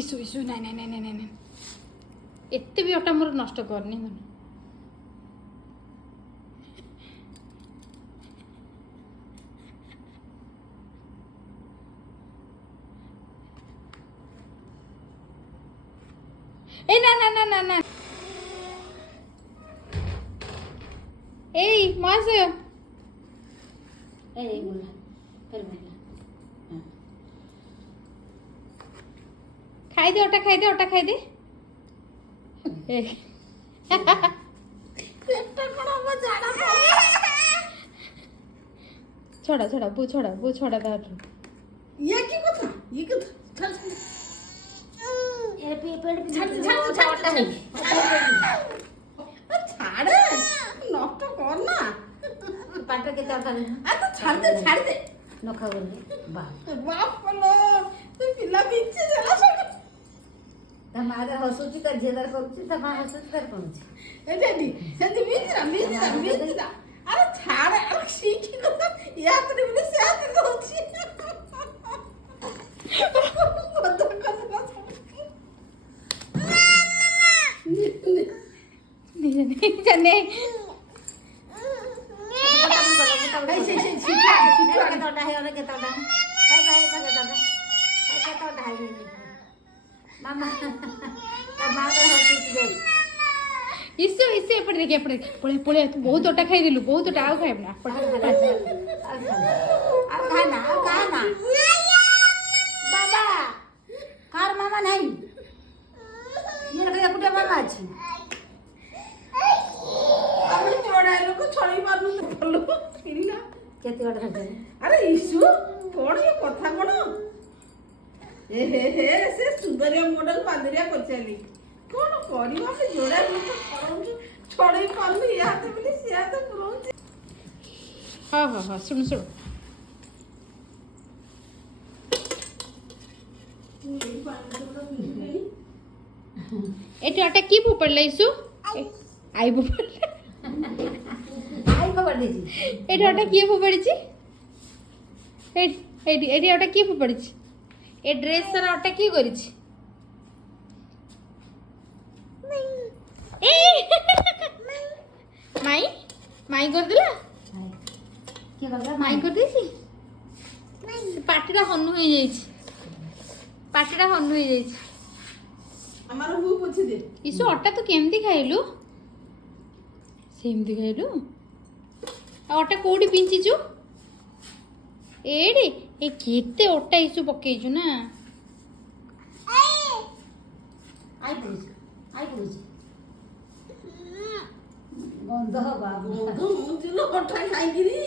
issue issue ନାଇଁ ନାଇଁ ନାଇଁ ନାଇଁ ନାଇଁ ଏତେ ବି ଅଟା ମୋର ନଷ୍ଟ କରନି ମାନେ ए ना ना ना ना ना ए मास ए बोला फिर बोला खाई दे ओटा खाई दे ए पेट कोन अब जाड़ा छोड़ा बू छोड़ा दाट ये की कथा चल ये पेट छाड़ नष्ट कर ना पाटे के तोटा आ तो छाड़ दे नखा बोले बाप लो तू पिला बिचे जला सब ता मादर हसुची का जेदार करूची ता मा हसुची कर करूची ए डेडी सेंती बिचरा अरे छाड़ अरे सीखी कथा या तो बोले से आते होची नहीं जाने इससे एपटे देख पळे पळे तू बहुत ओटा खाई दिलु बहुत ओटा आउ खाइब ना खाना बाबा कार मामा नहीं ये कुटे मामा अछि আমি তোড়া লোক ছড়াই পারলু বলু কিনা কেতে ওটা খাইতে আরে ইসু তোড় ये কথা কোন এ হে সে সুন্দরিয়া মডেল পান্দরিয়া করছালি কোন করি আমি জোড়া লোক ছড়াই পারলু ইয়া হাতে বলি সে হাতে পুরোছি हाँ सुन एटी आटा की पड़ला इसु आई पड़ला आई खबर देजी एटी आटा की पड़ीची एटी आटा की पड़ीची ए ड्रेस सारा आटा की करिची माई कर दिला के बाबा माई कर देसी पाटीरा हन्नु हो जाईची पाटीरा हन्नु हो जाईची हमारा हु पूछ दे इस अटा तो केमती खाइलु सेमती खाइलु अटा कोडी पिंचिचु एडी ए केते अटा इसु पकेइचु ना आई पूछ गंध बाबू गंध मुजिलो अटा खाई गिरी